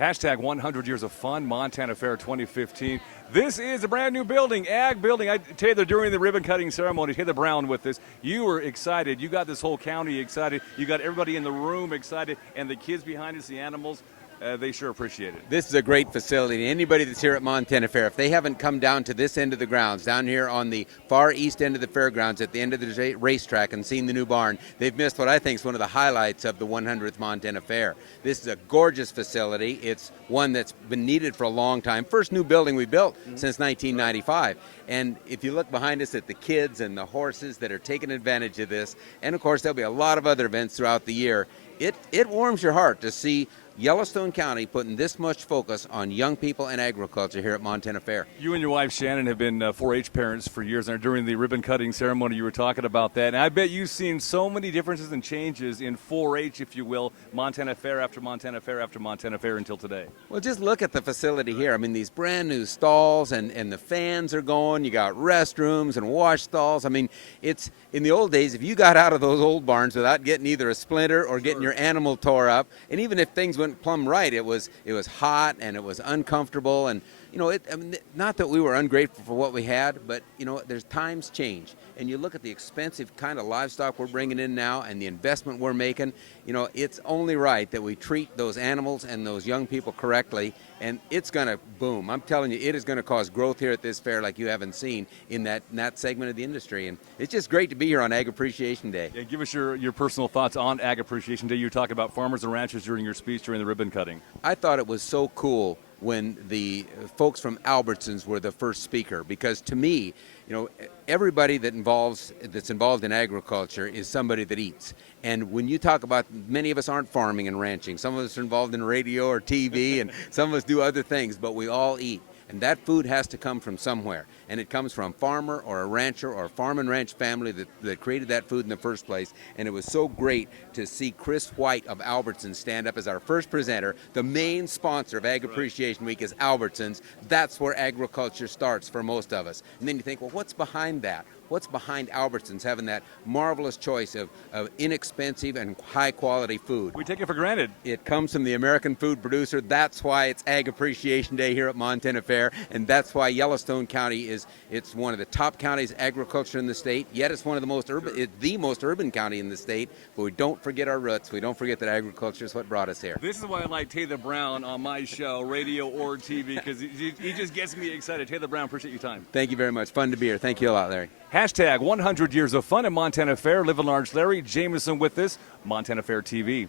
Hashtag 100 Years of Fun, Montana Fair 2015. This is a brand new building, Ag Building. Taylor, during the ribbon cutting ceremony, Taylor Brown with this, you were excited. You got this whole county excited. You got everybody in the room excited, and the kids behind us, the animals, they sure appreciate it. This is a great facility. Anybody that's here at Montana Fair, if they haven't come down to this end of the grounds, down here on the far east end of the fairgrounds at the end of the racetrack and seen the new barn, they've missed what I think is one of the highlights of the 100th Montana Fair. This is a gorgeous facility. It's one that's been needed for a long time. First new building we built since 1995. And if you look behind us at the kids and the horses that are taking advantage of this, and of course there'll be a lot of other events throughout the year, it warms your heart to see Yellowstone County putting this much focus on young people and agriculture here at Montana Fair. You and your wife Shannon have been 4-H parents for years, and during the ribbon cutting ceremony you were talking about that. And I bet you've seen so many differences and changes in 4-H, if you will, Montana Fair after Montana Fair after Montana Fair until today. Well, just look at the facility here. I mean, these brand new stalls and the fans are going. You got restrooms and wash stalls. I mean, it's in the old days, if you got out of those old barns without getting either a splinter or getting your animal tore up, and even if things went plumb right, it was hot and it was uncomfortable, and I mean, not that we were ungrateful for what we had, but there's times change, and you look at the expensive kind of livestock we're bringing in now and the investment we're making. It's only right that we treat those animals and those young people correctly, and it's going to boom. I'm telling you, it is going to cause growth here at this fair like you haven't seen in that segment of the industry, and it's just great to be here on Ag Appreciation Day. Yeah, give us your personal thoughts on Ag Appreciation Day. You were talking about farmers and ranchers during your speech during the ribbon cutting. I thought it was so cool when the folks from Albertsons were the first speaker, because to me, everybody that's involved in agriculture is somebody that eats. And when you talk about, many of us aren't farming and ranching. Some of us are involved in radio or TV, and some of us do other things, but we all eat. And that food has to come from somewhere. And it comes from a farmer or a rancher or a farm and ranch family that created that food in the first place. And it was so great to see Chris White of Albertsons stand up as our first presenter. The main sponsor of Ag Appreciation Week is Albertsons. That's where agriculture starts for most of us. And then you think, well, what's behind that? What's behind Albertsons having that marvelous choice of inexpensive and high-quality food? We take it for granted. It comes from the American food producer. That's why it's Ag Appreciation Day here at Montana Fair, and that's why Yellowstone County it's one of the top counties agriculture in the state, yet it's one of the most urban, it's the most urban county in the state, but we don't forget our roots. We don't forget that agriculture is what brought us here. This is why I like Taylor Brown on my show, radio or TV, because he just gets me excited. Taylor Brown, appreciate your time. Thank you very much. Fun to be here. Thank you a lot, Larry. Hashtag 100 Years of Fun at Montana Fair. Live and Large Larry Jameson with this, Montana Fair TV.